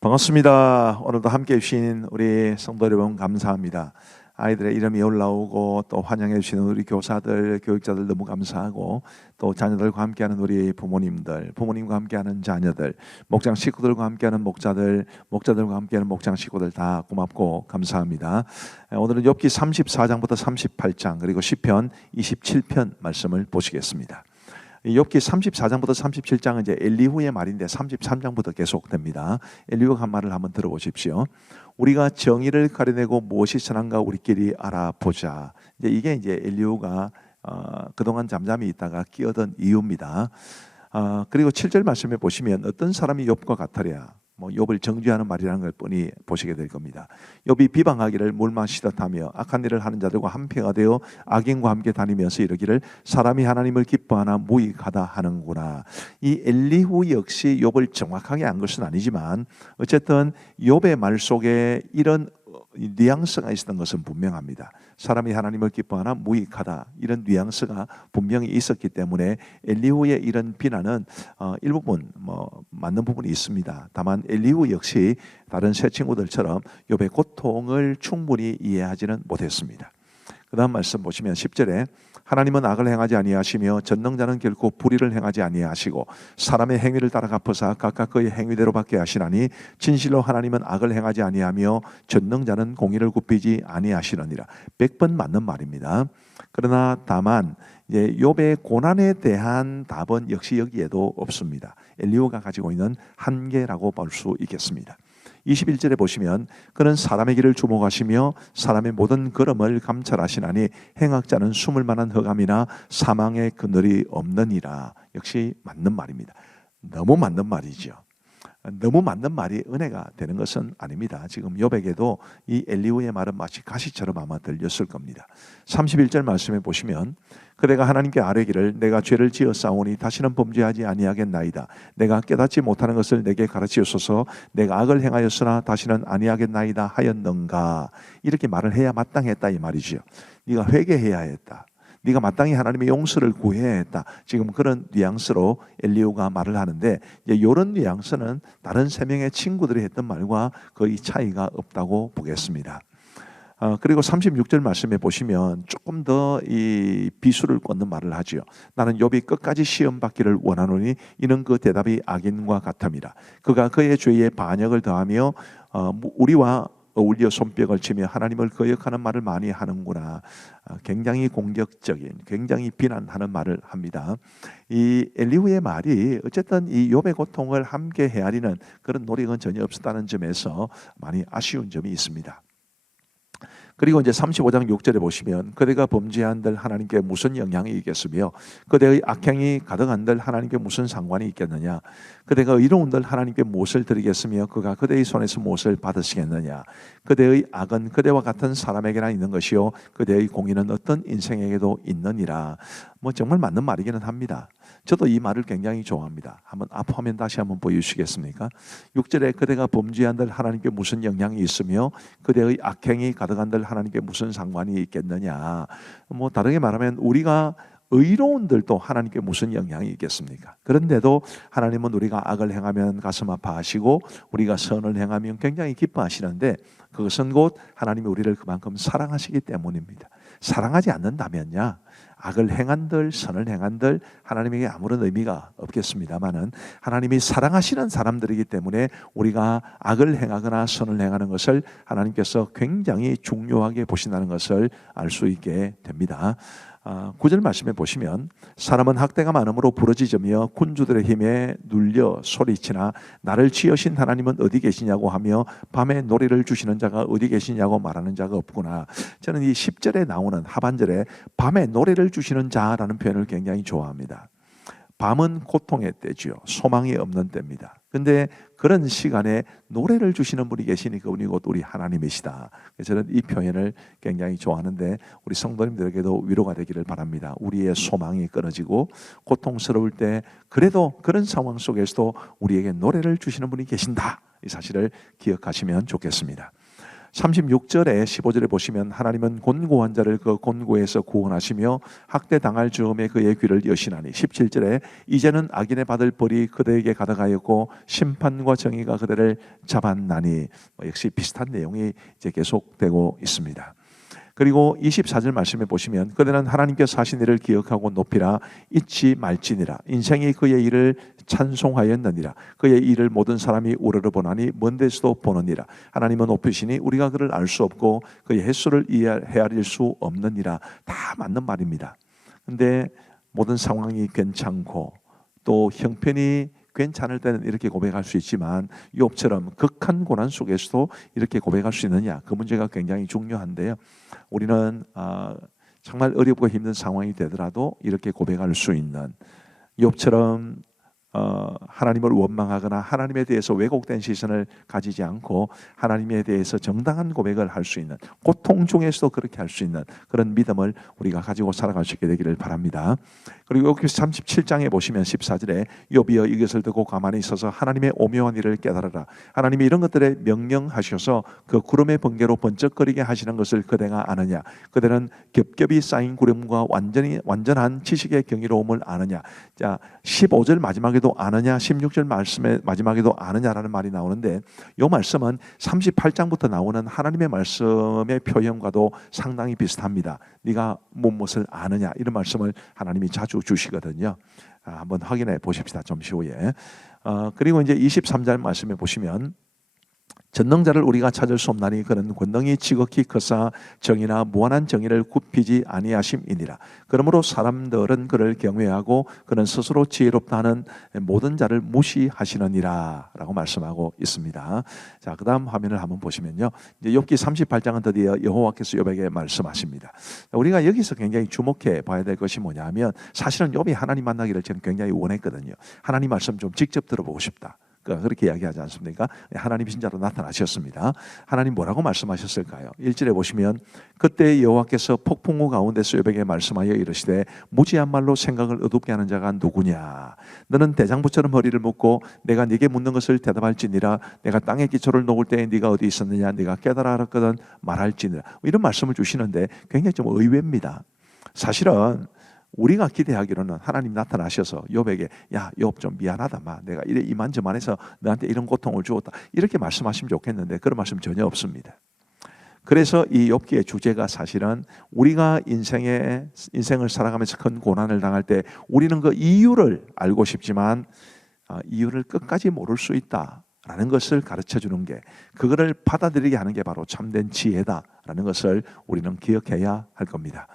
반갑습니다. 오늘도 함께 해주신 우리 성도 여러분 감사합니다. 아이들의 이름이 올라오고 또 환영해 주시는 우리 교사들, 교육자들 너무 감사하고, 또 자녀들과 함께하는 우리 부모님들, 부모님과 함께하는 자녀들, 목장 식구들과 함께하는 목자들, 목자들과 함께하는 목장 식구들 다 고맙고 감사합니다. 오늘은 욥기 34장부터 38장 그리고 시편 27편 말씀을 보시겠습니다. 욥기 34장부터 37장은 이제 엘리후의 말인데 33장부터 계속됩니다. 엘리후가 한 말을 한번 들어보십시오. 우리가 정의를 가려내고 무엇이 선한가 우리끼리 알아보자. 이게 이제 엘리후가 그동안 잠잠히 있다가 끼어든 이유입니다. 그리고 7절 말씀에 보시면 어떤 사람이 욥과 같으랴. 욥을 정죄하는 말이라는 걸 뻔히 보시게 될 겁니다. 욥이 비방하기를 물 마시듯 하며 악한 일을 하는 자들과 한패가 되어 악인과 함께 다니면서 이르기를 사람이 하나님을 기뻐하나 무익하다 하는구나. 이 엘리후 역시 욥을 정확하게 안 것은 아니지만 어쨌든 욥의 말 속에 이런 뉘앙스가 있었던 것은 분명합니다. 사람이 하나님을 기뻐하나 무익하다, 이런 뉘앙스가 분명히 있었기 때문에 엘리후의 이런 비난은 일부분 맞는 부분이 있습니다. 다만 엘리후 역시 다른 세 친구들처럼 욥의 고통을 충분히 이해하지는 못했습니다. 그 다음 말씀 보시면 10절에 하나님은 악을 행하지 아니하시며 전능자는 결코 불의를 행하지 아니하시고 사람의 행위를 따라 갚으사 각각 그의 행위대로 받게 하시나니 진실로 하나님은 악을 행하지 아니하며 전능자는 공의를 굽히지 아니하시느니라. 100번 맞는 말입니다. 그러나 다만 이제 욥의 고난에 대한 답은 역시 여기에도 없습니다. 엘리후가 가지고 있는 한계라고 볼 수 있겠습니다. 21절에 보시면 그는 사람의 길을 주목하시며 사람의 모든 걸음을 감찰하시나니 행악자는 숨을 만한 흑암이나 사망의 그늘이 없느니라. 역시 맞는 말입니다. 너무 맞는 말이죠. 너무 맞는 말이 은혜가 되는 것은 아닙니다. 지금 욥에게도 이 엘리후의 말은 마치 가시처럼 아마 들렸을 겁니다. 31절 말씀에 보시면 그대가 하나님께 아뢰기를 내가 죄를 지었사오니 다시는 범죄하지 아니하겠나이다. 내가 깨닫지 못하는 것을 내게 가르치소서. 내가 악을 행하였으나 다시는 아니하겠나이다 하였는가. 이렇게 말을 해야 마땅했다 이 말이죠. 네가 회개해야 했다. 네가 마땅히 하나님의 용서를 구해야 했다. 지금 그런 뉘앙스로 엘리후가 말을 하는데 이런 뉘앙스는 다른 세 명의 친구들이 했던 말과 거의 차이가 없다고 보겠습니다. 그리고 36절 말씀에 보시면 조금 더 이 비수를 꽂는 말을 하죠. 나는 욥이 끝까지 시험 받기를 원하노니 이는 그 대답이 악인과 같음이라. 그가 그의 죄에 반역을 더하며 우리와 어울려 손뼉을 치며 하나님을 거역하는 말을 많이 하는구나. 굉장히 공격적인, 굉장히 비난하는 말을 합니다. 이 엘리후의 말이 어쨌든 이 욥의 고통을 함께 헤아리는 그런 노력은 전혀 없었다는 점에서 많이 아쉬운 점이 있습니다. 그리고 이제 35장 6절에 보시면 그대가 범죄한들 하나님께 무슨 영향이 있겠으며 그대의 악행이 가득한들 하나님께 무슨 상관이 있겠느냐. 그대가 의로운들 하나님께 무엇을 드리겠으며 그가 그대의 손에서 무엇을 받으시겠느냐. 그대의 악은 그대와 같은 사람에게나 있는 것이요 그대의 공의는 어떤 인생에게도 있느니라. 정말 맞는 말이기는 합니다. 저도 이 말을 굉장히 좋아합니다. 한번 앞 화면 다시 한번 보여주시겠습니까? 6절에 그대가 범죄한들 하나님께 무슨 영향이 있으며 그대의 악행이 가득한들 하나님께 무슨 상관이 있겠느냐. 다르게 말하면 우리가 의로운들도 하나님께 무슨 영향이 있겠습니까? 그런데도 하나님은 우리가 악을 행하면 가슴 아파하시고 우리가 선을 행하면 굉장히 기뻐하시는데 그것은 곧 하나님이 우리를 그만큼 사랑하시기 때문입니다. 사랑하지 않는다면야 악을 행한들 선을 행한들 하나님에게 아무런 의미가 없겠습니다만은 하나님이 사랑하시는 사람들이기 때문에 우리가 악을 행하거나 선을 행하는 것을 하나님께서 굉장히 중요하게 보신다는 것을 알 수 있게 됩니다. 9절 말씀에 보시면 사람은 학대가 많음으로 부러지며 군주들의 힘에 눌려 소리치나 나를 지으신 하나님은 어디 계시냐고 하며 밤에 노래를 주시는 자가 어디 계시냐고 말하는 자가 없구나. 저는 이 10절에 나오는 하반절에 밤에 노래를 주시는 자라는 표현을 굉장히 좋아합니다. 밤은 고통의 때지요. 소망이 없는 때입니다. 그런데 그런 시간에 노래를 주시는 분이 계시니 그분이 곧 우리 하나님이시다. 저는 이 표현을 굉장히 좋아하는데 우리 성도님들에게도 위로가 되기를 바랍니다. 우리의 소망이 끊어지고 고통스러울 때 그래도 그런 상황 속에서도 우리에게 노래를 주시는 분이 계신다. 이 사실을 기억하시면 좋겠습니다. 36절에 15절에 보시면 하나님은 곤고한 자를 그 곤고에서 구원하시며 학대당할 즈음에 그의 귀를 여시나니, 17절에 이제는 악인의 받을 벌이 그들에게 가득하였고 심판과 정의가 그들을 잡았나니, 역시 비슷한 내용이 이제 계속되고 있습니다. 그리고 24절 말씀에 보시면 그들은 하나님께서 하신 일을 기억하고 높이라, 잊지 말지니라. 인생이 그의 일을 찬송하였느니라. 그의 일을 모든 사람이 우러러 보나니 먼 데서도 보느니라. 하나님은 높으시니 우리가 그를 알 수 없고 그의 횟수를 헤아릴 수 없느니라. 다 맞는 말입니다. 근데 모든 상황이 괜찮고 또 형편이 괜찮을 때는 이렇게 고백할 수 있지만 욥처럼 극한 고난 속에서도 이렇게 고백할 수 있느냐, 그 문제가 굉장히 중요한데요. 우리는 정말 어렵고 힘든 상황이 되더라도 이렇게 고백할 수 있는, 욥처럼 하나님을 원망하거나 하나님에 대해서 왜곡된 시선을 가지지 않고 하나님에 대해서 정당한 고백을 할 수 있는, 고통 중에서도 그렇게 할 수 있는 그런 믿음을 우리가 가지고 살아갈 수 있게 되기를 바랍니다. 그리고 여기 37장에 보시면 14절에 욥이여 이것을 듣고 가만히 있어서 하나님의 오묘한 일을 깨달으라. 하나님이 이런 것들에 명령하셔서 그 구름의 번개로 번쩍거리게 하시는 것을 그대가 아느냐. 그대는 겹겹이 쌓인 구름과 완전한 지식의 경이로움을 아느냐. 자, 15절 마지막에도 아느냐, 16절 말씀의 마지막에도 아느냐라는 말이 나오는데, 이 말씀은 38장부터 나오는 하나님의 말씀의 표현과도 상당히 비슷합니다. 네가 무엇을 아느냐, 이런 말씀을 하나님이 자주 주시거든요. 한번 확인해 보십시다. 잠시 후에. 그리고 이제 23절 말씀에 보시면 전능자를 우리가 찾을 수 없나니 그는 권능이 지극히 크사 정의나 무한한 정의를 굽히지 아니하심이니라. 그러므로 사람들은 그를 경외하고 그는 스스로 지혜롭다 하는 모든 자를 무시하시느니라 라고 말씀하고 있습니다. 자, 그 다음 화면을 한번 보시면요, 이제 욥기 38장은 드디어 여호와께서 욥에게 말씀하십니다. 우리가 여기서 굉장히 주목해 봐야 될 것이 뭐냐면, 사실은 욥이 하나님 만나기를 저는 굉장히 원했거든요. 하나님 말씀 좀 직접 들어보고 싶다, 그렇게 이야기하지 않습니까? 하나님이 진짜로 나타나셨습니다. 하나님 뭐라고 말씀하셨을까요? 1절에 보시면 그때 여호와께서 폭풍우 가운데서 욥에게 말씀하여 이르시되 무지한 말로 생각을 어둡게 하는 자가 누구냐. 너는 대장부처럼 허리를 묶고 내가 네게 묻는 것을 대답할지니라. 내가 땅의 기초를 놓을 때에 네가 어디 있었느냐. 네가 깨달아 알았거든 말할지니라. 이런 말씀을 주시는데 굉장히 좀 의외입니다. 사실은 우리가 기대하기로는 하나님 나타나셔서 욥에게 야, 욥 좀 미안하다, 내가 이래 이만저만해서 너한테 이런 고통을 주었다, 이렇게 말씀하시면 좋겠는데 그런 말씀 전혀 없습니다. 그래서 이 욥기의 주제가 사실은 우리가 인생을 살아가면서 큰 고난을 당할 때 우리는 그 이유를 알고 싶지만 이유를 끝까지 모를 수 있다 라는 것을 가르쳐 주는 게, 그거를 받아들이게 하는 게 바로 참된 지혜다라는 것을 우리는 기억해야 할 겁니다.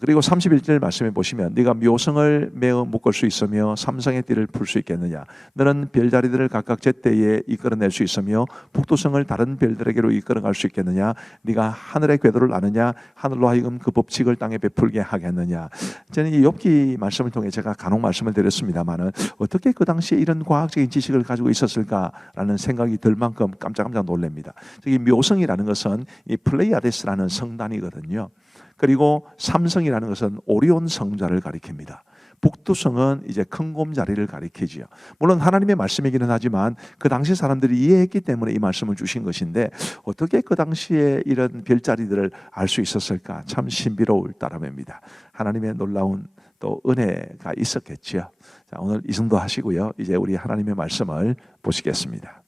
그리고 31절 말씀에 보시면 네가 묘성을 매어 묶을 수 있으며 삼성의 띠를 풀 수 있겠느냐. 너는 별자리들을 각각 제때에 이끌어낼 수 있으며 북두성을 다른 별들에게로 이끌어갈 수 있겠느냐. 네가 하늘의 궤도를 아느냐. 하늘로 하여금 그 법칙을 땅에 베풀게 하겠느냐. 저는 이 욥기 말씀을 통해 제가 간혹 말씀을 드렸습니다만은 어떻게 그 당시에 이런 과학적인 지식을 가지고 있었을까라는 생각이 들 만큼 깜짝깜짝 놀랍니다. 이 묘성이라는 것은 이 플레이아데스라는 성단이거든요. 그리고 삼성이라는 것은 오리온 성자를 가리킵니다. 북두성은 이제 큰 곰자리를 가리키지요. 물론 하나님의 말씀이기는 하지만 그 당시 사람들이 이해했기 때문에 이 말씀을 주신 것인데 어떻게 그 당시에 이런 별자리들을 알 수 있었을까? 참 신비로울 따름입니다. 하나님의 놀라운 또 은혜가 있었겠지요. 자, 오늘 이 정도 하시고요. 이제 우리 하나님의 말씀을 보시겠습니다.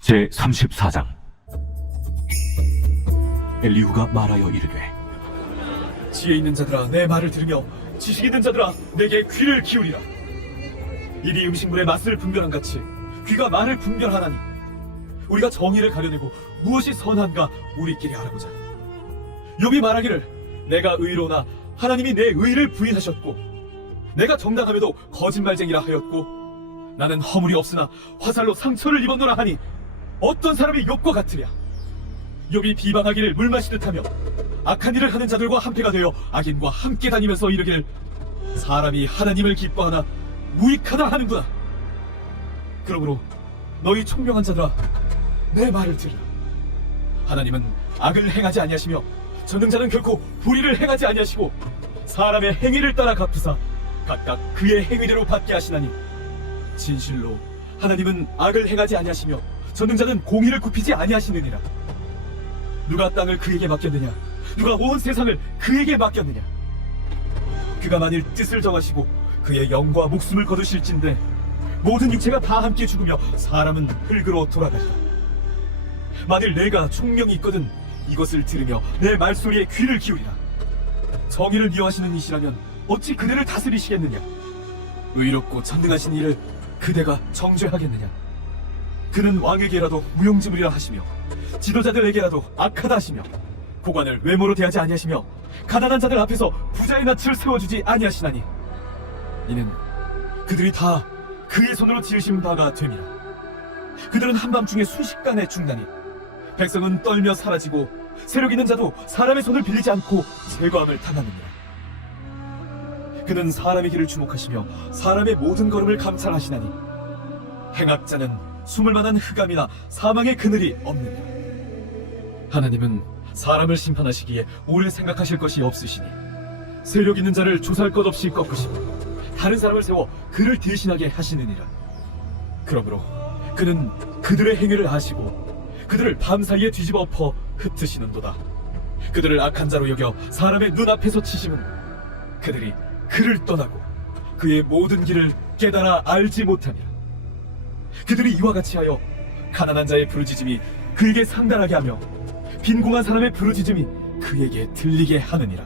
제 34장. 엘리후가 말하여 이르되 지혜 있는 자들아 내 말을 들으며 지식 있는 자들아 내게 귀를 기울이라. 이리 음식물의 맛을 분별한 같이 귀가 말을 분별하나니 우리가 정의를 가려내고 무엇이 선한가 우리끼리 알아보자. 욥이 말하기를 내가 의로우나 하나님이 내 의를 부인하셨고 내가 정당함에도 거짓말쟁이라 하였고 나는 허물이 없으나 화살로 상처를 입었노라 하니 어떤 사람이 욥과 같으랴. 욥이 비방하기를 물 마시듯 하며 악한 일을 하는 자들과 한패가 되어 악인과 함께 다니면서 이르기를 사람이 하나님을 기뻐하나 무익하다 하는구나. 그러므로 너희 총명한 자들아 내 말을 들으라. 하나님은 악을 행하지 아니하시며 전능자는 결코 불의를 행하지 아니하시고 사람의 행위를 따라 갚으사 각각 그의 행위대로 받게 하시나니 진실로 하나님은 악을 행하지 아니하시며 전능자는 공의를 굽히지 아니하시느니라. 누가 땅을 그에게 맡겼느냐? 누가 온 세상을 그에게 맡겼느냐? 그가 만일 뜻을 정하시고 그의 영과 목숨을 거두실진데 모든 육체가 다 함께 죽으며 사람은 흙으로 돌아가리라. 만일 내가 총명이 있거든 이것을 들으며 내 말소리에 귀를 기울이라. 정의를 미워하시는 이시라면 어찌 그대를 다스리시겠느냐? 의롭고 전능하신 이를 그대가 정죄하겠느냐? 그는 왕에게라도 무용지물이라 하시며 지도자들에게라도 악하다 하시며 고관을 외모로 대하지 아니하시며 가난한 자들 앞에서 부자의 낯을 세워주지 아니하시나니 이는 그들이 다 그의 손으로 지으신 바가 됨이라. 그들은 한밤중에 순식간에 죽나니 백성은 떨며 사라지고 세력 있는 자도 사람의 손을 빌리지 않고 제거함을 당하느니라. 그는 사람의 길을 주목하시며 사람의 모든 걸음을 감찰하시나니 행악자는 숨을 만한 흑암이나 사망의 그늘이 없느니라. 하나님은 사람을 심판하시기에 오래 생각하실 것이 없으시니 세력 있는 자를 조사할 것 없이 꺾으시고 다른 사람을 세워 그를 대신하게 하시느니라. 그러므로 그는 그들의 행위를 아시고 그들을 밤사이에 뒤집어 엎어 흩으시는도다. 그들을 악한 자로 여겨 사람의 눈앞에서 치심은 그들이 그를 떠나고 그의 모든 길을 깨달아 알지 못하니라. 그들이 이와 같이 하여 가난한 자의 부르짖음이 그에게 상달하게 하며 빈궁한 사람의 부르짖음이 그에게 들리게 하느니라.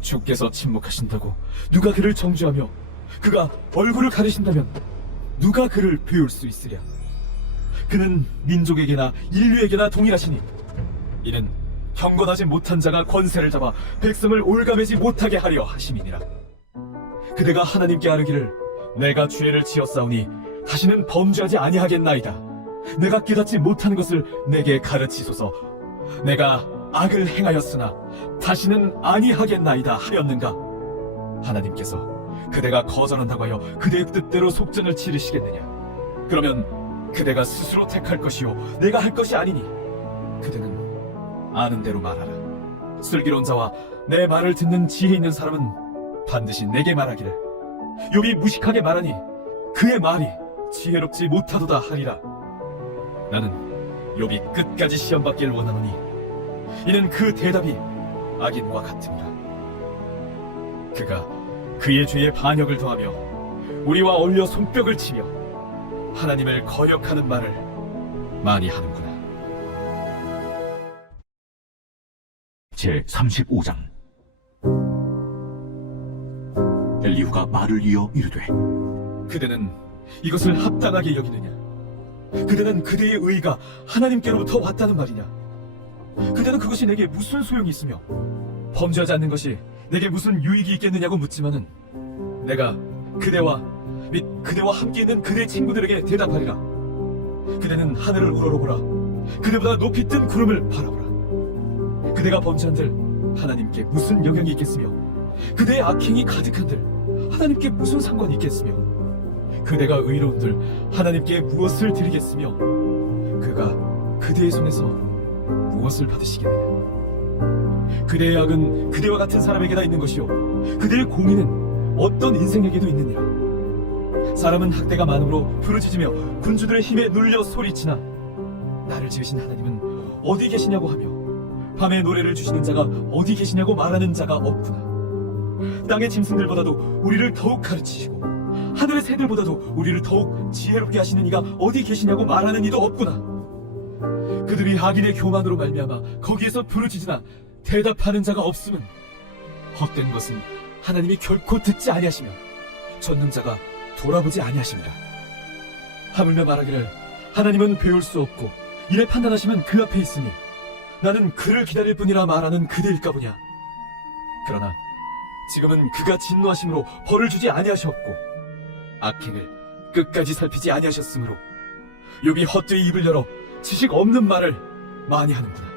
주께서 침묵하신다고 누가 그를 정죄하며 그가 얼굴을 가리신다면 누가 그를 배울 수 있으랴. 그는 민족에게나 인류에게나 동일하시니 이는 경건하지 못한 자가 권세를 잡아 백성을 올가매지 못하게 하려 하심이니라. 그대가 하나님께 아뢰기를 내가 죄를 지었사오니 다시는 범죄하지 아니하겠나이다. 내가 깨닫지 못하는 것을 내게 가르치소서. 내가 악을 행하였으나 다시는 아니하겠나이다 하였는가? 하나님께서 그대가 거절한다고 하여 그대의 뜻대로 속전을 치르시겠느냐? 그러면 그대가 스스로 택할 것이요 내가 할 것이 아니니 그대는 아는 대로 말하라. 슬기로운 자와 내 말을 듣는 지혜 있는 사람은 반드시 내게 말하기를 욥이 무식하게 말하니 그의 말이 지혜롭지 못하도다 하리라. 나는 욥이 끝까지 시험받길 원하노니 이는 그 대답이 악인과 같음이라. 그가 그의 죄에 반역을 더하며 우리와 어울려 손뼉을 치며 하나님을 거역하는 말을 많이 하는구나. 제 35장. 엘리후가 말을 이어 이르되 그대는 이것을 합당하게 여기느냐? 그대는 그대의 의가 하나님께로부터 왔다는 말이냐? 그대는 그것이 내게 무슨 소용이 있으며 범죄하지 않는 것이 내게 무슨 유익이 있겠느냐고 묻지만은 내가 그대와 및 그대와 함께 있는 그대의 친구들에게 대답하리라. 그대는 하늘을 우러러보라. 그대보다 높이 뜬 구름을 바라보라. 그대가 범죄한들 하나님께 무슨 영향이 있겠으며 그대의 악행이 가득한들 하나님께 무슨 상관이 있겠으며 그대가 의로운들 하나님께 무엇을 드리겠으며 그가 그대의 손에서 무엇을 받으시겠느냐? 그대의 악은 그대와 같은 사람에게나 있는 것이요 그대의 공의는 어떤 인생에게도 있느니라. 사람은 학대가 많음으로 부르짖으며 군주들의 힘에 눌려 소리치나 나를 지으신 하나님은 어디 계시냐고 하며 밤에 노래를 주시는 자가 어디 계시냐고 말하는 자가 없구나. 땅의 짐승들보다도 우리를 더욱 가르치시고 하늘의 새들보다도 우리를 더욱 지혜롭게 하시는 이가 어디 계시냐고 말하는 이도 없구나. 그들이 악인의 교만으로 말미암아 거기에서 부르짖으나 대답하는 자가 없음은 헛된 것은 하나님이 결코 듣지 아니하시며 전능자가 돌아보지 아니하십니다. 하물며 말하기를 하나님은 배울 수 없고 이래 판단하시면 그 앞에 있으니 나는 그를 기다릴 뿐이라 말하는 그대일까 보냐. 그러나 지금은 그가 진노하심으로 벌을 주지 아니하셨고 악행을 끝까지 살피지 아니하셨으므로 욥이 헛되이 입을 열어 지식 없는 말을 많이 하는구나.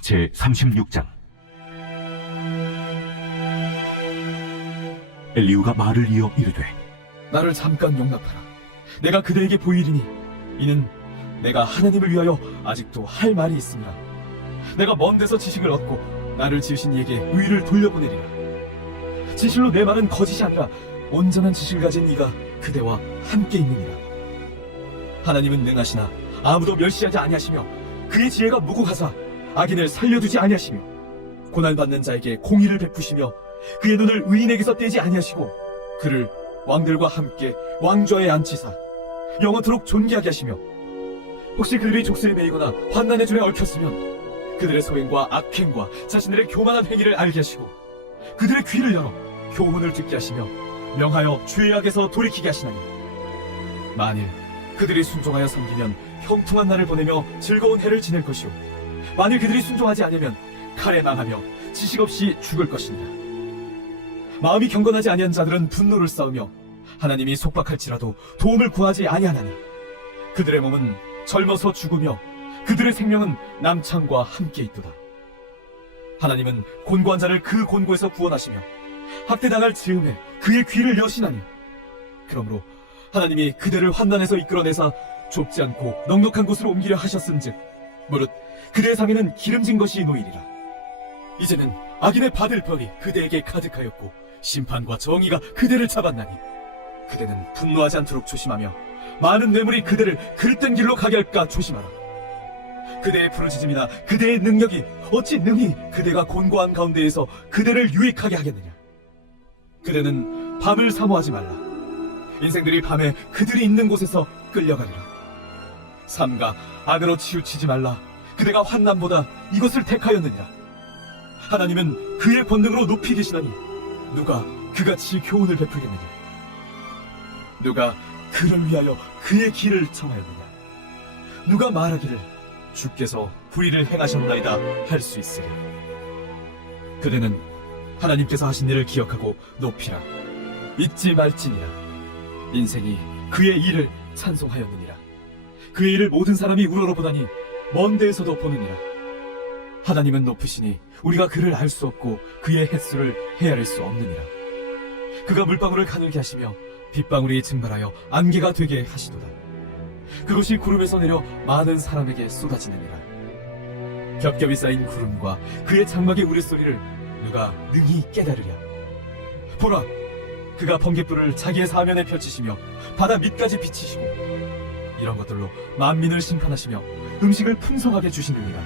제 36장. 엘리후가 말을 이어 이르되 나를 잠깐 용납하라. 내가 그대에게 보이리니 이는 내가 하나님을 위하여 아직도 할 말이 있습니다. 내가 먼 데서 지식을 얻고 나를 지으신 이에게 의를 돌려보내리라. 진실로 내 말은 거짓이 아니라 온전한 지식을 가진 이가 그대와 함께 있느니라. 하나님은 능하시나 아무도 멸시하지 아니하시며 그의 지혜가 무궁하사 악인을 살려두지 아니하시며 고난받는 자에게 공의를 베푸시며 그의 눈을 의인에게서 떼지 아니하시고 그를 왕들과 함께 왕좌에 앉히사 영원토록 존귀하게 하시며 혹시 그들이 족쇄에 매이거나 환난의 줄에 얽혔으면 그들의 소행과 악행과 자신들의 교만한 행위를 알게 하시고 그들의 귀를 열어 교훈을 듣게 하시며 명하여 죄악에서 돌이키게 하시나니 만일 그들이 순종하여 섬기면 형통한 날을 보내며 즐거운 해를 지낼 것이요 만일 그들이 순종하지 않으면 칼에 망하며 지식 없이 죽을 것이니라. 마음이 경건하지 아니한 자들은 분노를 쌓으며 하나님이 속박할지라도 도움을 구하지 아니하나니 그들의 몸은 젊어서 죽으며 그들의 생명은 남창과 함께 있도다. 하나님은 곤고한 자를 그 곤고에서 구원하시며 학대당할 즈음에 그의 귀를 여시나니 그러므로 하나님이 그들을 환난에서 이끌어내사 좁지 않고 넉넉한 곳으로 옮기려 하셨은즉 무릇 그들의 상에는 기름진 것이 놓이리라. 이제는 악인의 받을 벌이 그대에게 가득하였고 심판과 정의가 그대를 잡았나니 그대는 분노하지 않도록 조심하며 많은 뇌물이 그대를 그릇된 길로 가게 할까 조심하라. 그대의 부르짖음이나 그대의 능력이 어찌 능히 그대가 곤고한 가운데에서 그대를 유익하게 하겠느냐. 그대는 밤을 사모하지 말라. 인생들이 밤에 그들이 있는 곳에서 끌려가리라. 삼가 악으로 치우치지 말라. 그대가 환난보다 이것을 택하였느니라. 하나님은 그의 권능으로 높이 계시나니 누가 그같이 교훈을 베풀겠느냐. 누가 그를 위하여 그의 길을 청하였느냐. 누가 말하기를 주께서 불의를 행하셨나이다 할 수 있으랴. 그대는 하나님께서 하신 일을 기억하고 높이라. 잊지 말지니라. 인생이 그의 일을 찬송하였느니라. 그의 일을 모든 사람이 우러러보다니 먼 데에서도 보느니라. 하나님은 높으시니 우리가 그를 알 수 없고 그의 횟수를 헤아릴 수 없느니라. 그가 물방울을 가늘게 하시며 빗방울이 증발하여 안개가 되게 하시도다. 그것이 구름에서 내려 많은 사람에게 쏟아지느니라. 겹겹이 쌓인 구름과 그의 장막의 우레소리를 누가 능히 깨달으랴. 보라, 그가 번갯불을 자기의 사면에 펼치시며 바다 밑까지 비치시고 이런 것들로 만민을 심판하시며 음식을 풍성하게 주시느니라.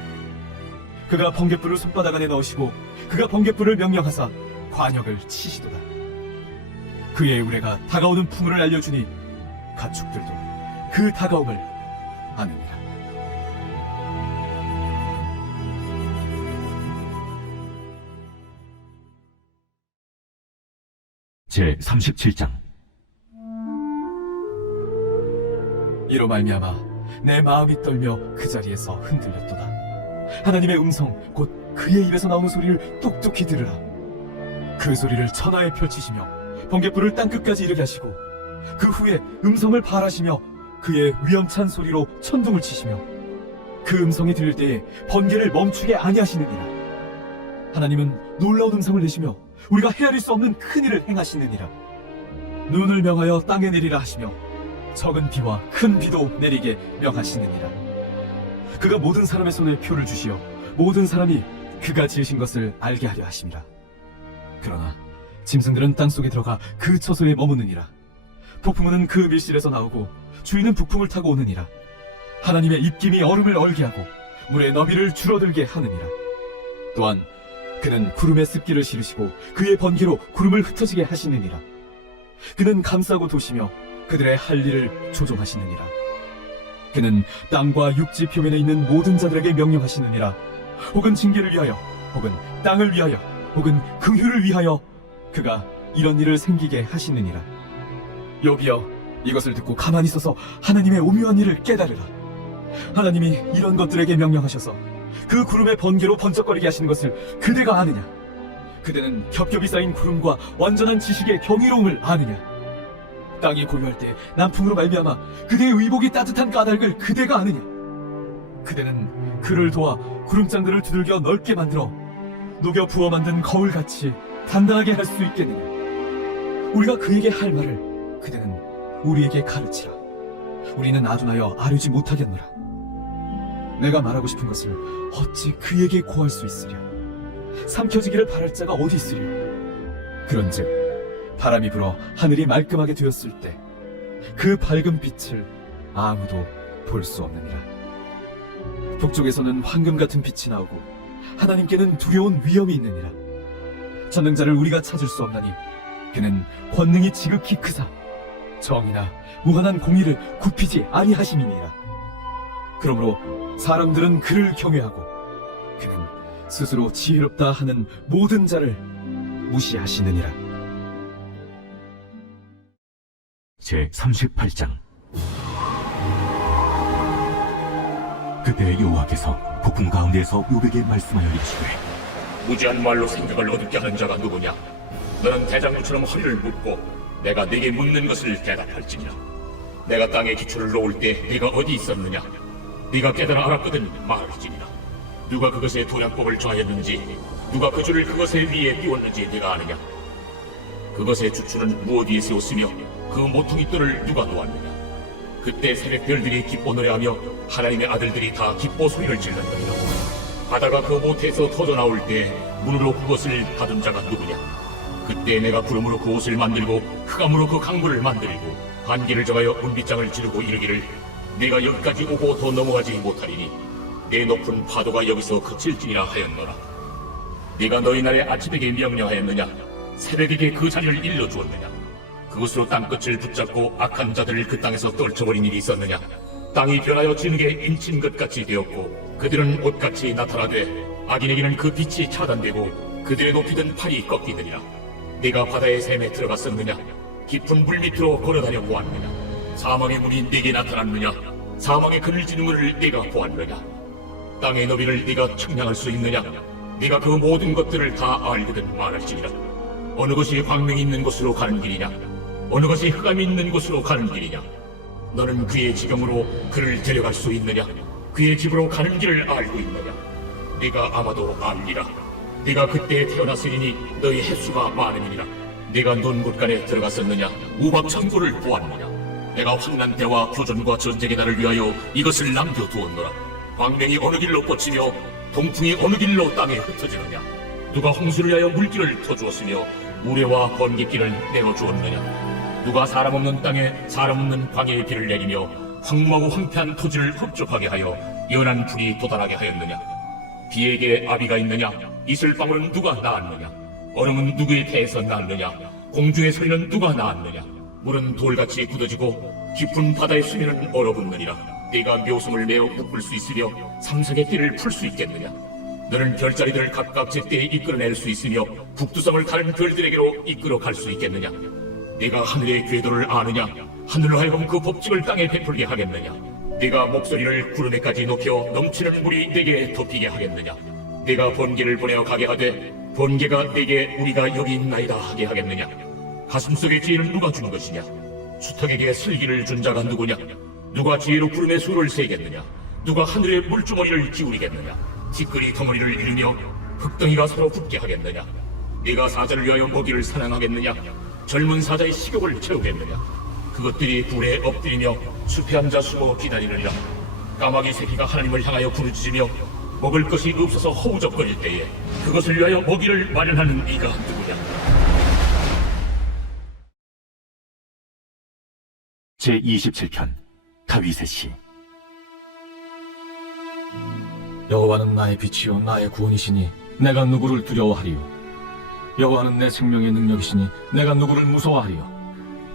그가 번갯불을 손바닥 안에 넣으시고 그가 번갯불을 명령하사 관역을 치시도다. 그의 우레가 다가오는 풍물을 알려주니 가축들도 그 다가옴을 아느니라. 제 37장. 이로 말미암아 내 마음이 떨며 그 자리에서 흔들렸도다. 하나님의 음성 곧 그의 입에서 나오는 소리를 똑똑히 들으라. 그 소리를 천하에 펼치시며 번갯불을 땅끝까지 이르게 하시고 그 후에 음성을 발하시며 그의 위엄찬 소리로 천둥을 치시며 그 음성이 들릴 때에 번개를 멈추게 아니하시느니라. 하나님은 놀라운 음성을 내시며 우리가 헤아릴 수 없는 큰 일을 행하시느니라. 눈을 명하여 땅에 내리라 하시며 적은 비와 큰 비도 내리게 명하시느니라. 그가 모든 사람의 손에 표를 주시어 모든 사람이 그가 지으신 것을 알게 하려 하심이라. 그러나 짐승들은 땅속에 들어가 그 처소에 머무느니라. 폭풍우는 그 밀실에서 나오고 주인은 북풍을 타고 오느니라. 하나님의 입김이 얼음을 얼게 하고 물의 너비를 줄어들게 하느니라. 또한 그는 구름에 습기를 실으시고 그의 번개로 구름을 흩어지게 하시느니라. 그는 감싸고 도시며 그들의 할 일을 조종하시느니라. 그는 땅과 육지 표면에 있는 모든 자들에게 명령하시느니라. 혹은 징계를 위하여 혹은 땅을 위하여 혹은 긍휼을 위하여 그가 이런 일을 생기게 하시느니라. 여기여, 이것을 듣고 가만히 서서 하나님의 오묘한 일을 깨달으라. 하나님이 이런 것들에게 명령하셔서 그 구름의 번개로 번쩍거리게 하시는 것을 그대가 아느냐? 그대는 겹겹이 쌓인 구름과 완전한 지식의 경이로움을 아느냐? 땅이 고요할 때 남풍으로 말미암아 그대의 의복이 따뜻한 까닭을 그대가 아느냐? 그대는 그를 도와 구름장들을 두들겨 넓게 만들어 녹여 부어 만든 거울같이 단단하게 할 수 있겠느냐? 우리가 그에게 할 말을 그대는 우리에게 가르치라. 우리는 아둔하여 아뢰지 못하겠노라. 내가 말하고 싶은 것을 어찌 그에게 고할 수 있으랴? 삼켜지기를 바랄 자가 어디 있으리요. 그런즉 바람이 불어 하늘이 말끔하게 되었을 때 그 밝은 빛을 아무도 볼 수 없느니라. 북쪽에서는 황금 같은 빛이 나오고 하나님께는 두려운 위엄이 있느니라. 전능자를 우리가 찾을 수 없나니 그는 권능이 지극히 크사 정의나 무한한 공의를 굽히지 아니하심이니라. 그러므로 사람들은 그를 경외하고 그는 스스로 지혜롭다 하는 모든 자를 무시하시느니라. 제 38장. 그때 여호와께서 폭풍 가운데에서 요백에 말씀하여 이르시되 무지한 말로 생각을 어둡게 하는 자가 누구냐? 너는 대장부처럼 허리를 묶고 내가 네게 묻는 것을 대답할지니라. 내가 땅에 기초를 놓을 때 네가 어디 있었느냐? 네가 깨달아 알았거든 말할지니라. 누가 그것의 도량법을 정하였는지 누가 그 줄을 그것의 위에 띄웠는지 네가 아느냐? 그것의 주추는 무엇 위에 세웠으며 그 모퉁이 뜰을 누가 놓았느냐? 그때 새벽 별들이 기뻐 노래하며 하나님의 아들들이 다 기뻐 소리를 질렀느니라. 바다가 그 모태에서 터져 나올 때 문으로 그것을 닫은 자가 누구냐? 그때 내가 구름으로 그 옷을 만들고 흑암으로 그 강물을 만들고 반기를 정하여 문빗장을 지르고 이르기를 네가 여기까지 오고 더 넘어가지 못하리니 내 높은 파도가 여기서 그칠지니라 하였노라. 네가 너희 날에 아침에게 명령하였느냐? 새벽에게 그 자리를 일러주었느냐? 그것으로 땅끝을 붙잡고 악한 자들을 그 땅에서 떨쳐버린 일이 있었느냐? 땅이 변하여 진흙에 인친 것 같이 되었고 그들은 옷같이 나타나되 악인에게는 그 빛이 차단되고 그들의 높이든 팔이 꺾이느니라. 네가 바다의 샘에 들어갔었느냐? 깊은 물 밑으로 걸어다녀 보았느냐? 사망의 문이 네게 나타났느냐? 사망의 그늘지는 문을 네가 보았느냐? 땅의 너비를 네가 측량할 수 있느냐? 네가 그 모든 것들을 다 알거든 말할지니라. 어느 것이 광명이 있는 곳으로 가는 길이냐? 어느 것이 흑암이 있는 곳으로 가는 길이냐? 너는 그의 지경으로 그를 데려갈 수 있느냐? 그의 집으로 가는 길을 알고 있느냐? 네가 아마도 알리라. 네가 그때 태어났으리니 너희 횟수가 많으니라. 네가 논 곳간에 들어갔었느냐? 우박 천구를 보았느냐? 내가 환난 때와 교전과 전쟁의 날을 위하여 이것을 남겨두었노라. 광명이 어느 길로 뻗치며 동풍이 어느 길로 땅에 흩어지느냐? 누가 홍수를 위하여 물길을 터주었으며 우레와 번개길을 내어주었느냐? 누가 사람 없는 땅에 사람 없는 광야의 비를 내리며 황무하고 황폐한 토지를 흡족하게 하여 연한 풀이 돋아나게 하였느냐? 비에게 아비가 있느냐? 이슬방울은 누가 낳았느냐? 얼음은 누구의 태에서 낳았느냐? 공중의 소리는 누가 낳았느냐? 물은 돌같이 굳어지고 깊은 바다의 수면은 얼어붙느니라. 네가 묘성을 내어 묶을 수 있으며 삼성의 띠를 풀 수 있겠느냐? 너는 별자리들을 각각 제때에 이끌어낼 수 있으며 북두성을 다른 별들에게로 이끌어 갈 수 있겠느냐? 네가 하늘의 궤도를 아느냐? 하늘로 하여금 그 법칙을 땅에 베풀게 하겠느냐? 네가 목소리를 구름에까지 높여 넘치는 물이 네게 덮이게 하겠느냐? 네가 번개를 보내어 가게 하되 번개가 네게 우리가 여기 있나이다 하게 하겠느냐? 가슴속의 지혜는 누가 준 것이냐? 수탉에게 슬기를 준 자가 누구냐? 누가 지혜로 구름의 수를 세겠느냐? 누가 하늘의 물주머니를 기울이겠느냐? 티끌이 덩어리를 이루며 흙덩이가 서로 붙게 하겠느냐? 네가 사자를 위하여 먹이를 사냥하겠느냐? 젊은 사자의 식욕을 채우겠느냐? 그것들이 굴에 엎드리며 숲에 앉아 숨어 기다리느니라. 까마귀 새끼가 하나님을 향하여 부르짖으며 먹을 것이 없어서 허우적거릴 때에 그것을 위하여 먹이를 마련하는 이가 누구냐? 제 27편. 다윗의 시. 여호와는 나의 빛이요 나의 구원이시니 내가 누구를 두려워하리요? 여호와는 내 생명의 능력이시니 내가 누구를 무서워하리요?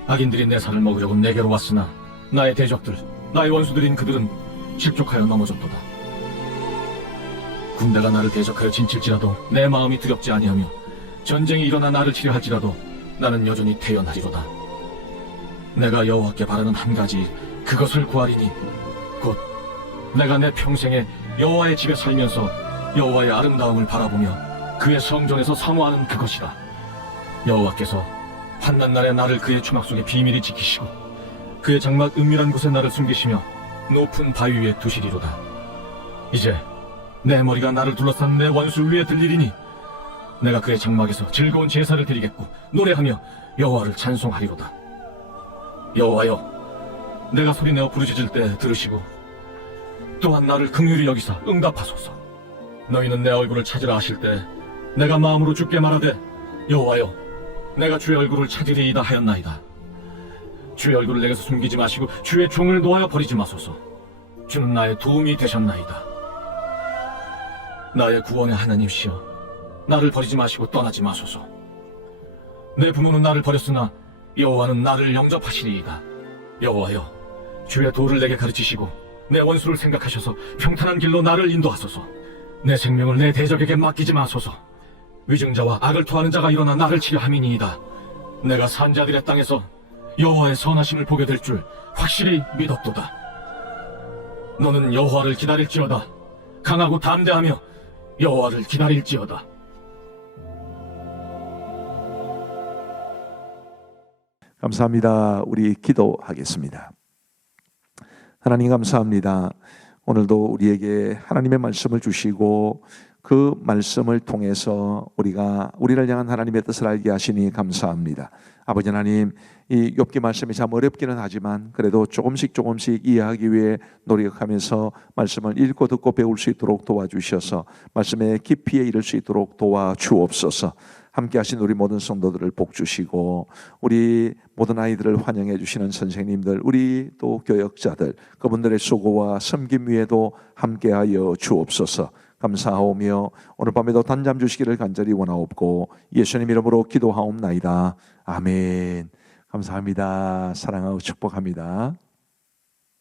악인들이 내 살을 먹으려고 내게로 왔으나 나의 대적들, 나의 원수들인 그들은 실족하여 넘어졌도다. 군대가 나를 대적하여 진칠지라도 내 마음이 두렵지 아니하며 전쟁이 일어나 나를 치려 할지라도 나는 여전히 태연하리로다. 내가 여호와께 바라는 한 가지 그것을 구하리니 곧 내가 내 평생에 여호와의 집에 살면서 여호와의 아름다움을 바라보며 그의 성전에서 사모하는 그것이다. 여호와께서 환난 날에 나를 그의 주막 속에 비밀히 지키시고 그의 장막 은밀한 곳에 나를 숨기시며 높은 바위 위에 두시리로다. 이제 내 머리가 나를 둘러싼 내 원수 위에 들리리니 내가 그의 장막에서 즐거운 제사를 드리겠고 노래하며 여호와를 찬송하리로다. 여호와여, 내가 소리내어 부르짖을 때 들으시고 또한 나를 긍휼히 여기사 응답하소서. 너희는 내 얼굴을 찾으라 하실 때 내가 마음으로 주께 말하되 여호와여 내가 주의 얼굴을 찾으리이다 하였나이다. 주의 얼굴을 내게서 숨기지 마시고 주의 종을 놓아여 버리지 마소서. 주는 나의 도움이 되셨나이다. 나의 구원의 하나님이시여 나를 버리지 마시고 떠나지 마소서. 내 부모는 나를 버렸으나 여호와는 나를 영접하시리이다. 여호와여 주의 도를 내게 가르치시고 내 원수를 생각하셔서 평탄한 길로 나를 인도하소서. 내 생명을 내 대적에게 맡기지 마소서. 위증자와 악을 토하는 자가 일어나 나를 치려 함이니이다. 내가 산자들의 땅에서 여호와의 선하심을 보게 될 줄 확실히 믿었도다. 너는 여호와를 기다릴지어다. 강하고 담대하며 여호와를 기다릴지어다. 감사합니다. 우리 기도하겠습니다. 하나님 감사합니다. 오늘도 우리에게 하나님의 말씀을 주시고 그 말씀을 통해서 우리를 향한 하나님의 뜻을 알게 하시니 감사합니다. 아버지 하나님, 이 욥기 말씀이 참 어렵기는 하지만 그래도 조금씩 이해하기 위해 노력하면서 말씀을 읽고 듣고 배울 수 있도록 도와주셔서 말씀의 깊이에 이를 수 있도록 도와주옵소서. 함께 하신 우리 모든 성도들을 복 주시고 우리 모든 아이들을 환영해 주시는 선생님들, 우리 또 교역자들, 그분들의 수고와 섬김 위에도 함께하여 주옵소서. 감사하오며 오늘 밤에도 단잠 주시기를 간절히 원하옵고 예수님 이름으로 기도하옵나이다. 아멘. 감사합니다. 사랑하고 축복합니다.